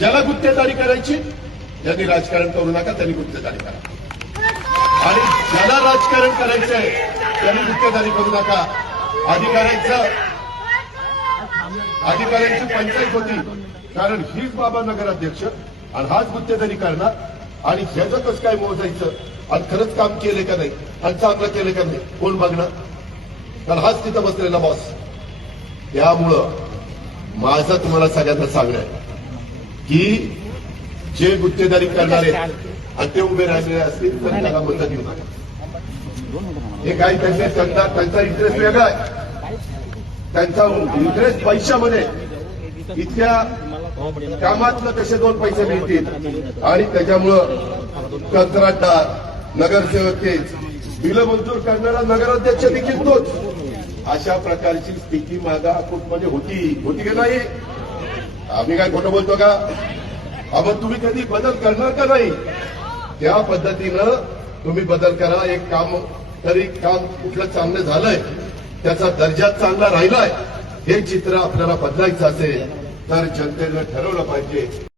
ज्याला गुत्तेदारी करायची ज्यांनी राजकारण करू नका त्यांनी गुत्तेदारी करा आणि ज्याला राजकारण करायचंय त्यांनी गुत्तेदारी करू नका. अधिकाऱ्यांची पंचायत होती कारण हीच बाबा नगराध्यक्ष आणि हाच गुत्तेदारी करणार आणि ह्याचं कसं काय मोजायचं आणि खरंच काम केले का नाही आणि चांगलं केलं का नाही कोण बघणार, कारण हाच तिथं बसलेला बॉस. त्यामुळं माझं तुम्हाला सगळ्यांना सांगणं आहे की जे गुत्तेदारी करणारे आणि ते उभे राहिलेले असतील तर त्याला मदत देऊ नका. हे काही त्यांचा इंटरेस्ट वेगळा आहे, त्यांचा इंटरेस्ट पैशामध्ये, इतक्या कामातनं कसे 2 पैसे मिळतील आणि त्याच्यामुळं कंत्राटदार नगरसेवक बिलं मंजूर करणारा नगराध्यक्ष देखील तोच. अशा प्रकारची स्थिती माझा कुटमध्ये होती की नाही? आम्ही काय खोटं बोलतो का? आपण तुम्ही कधी बदल करणार का नाही? त्या पद्धतीनं तुम्ही बदल करा. एक काम तरी काम कुठलं चांगलं झालंय, त्याचा दर्जा चांगला राहिलाय, हे चित्र आपल्याला बदलायचं असेल तर जनतेनं ठरवलं पाहिजे.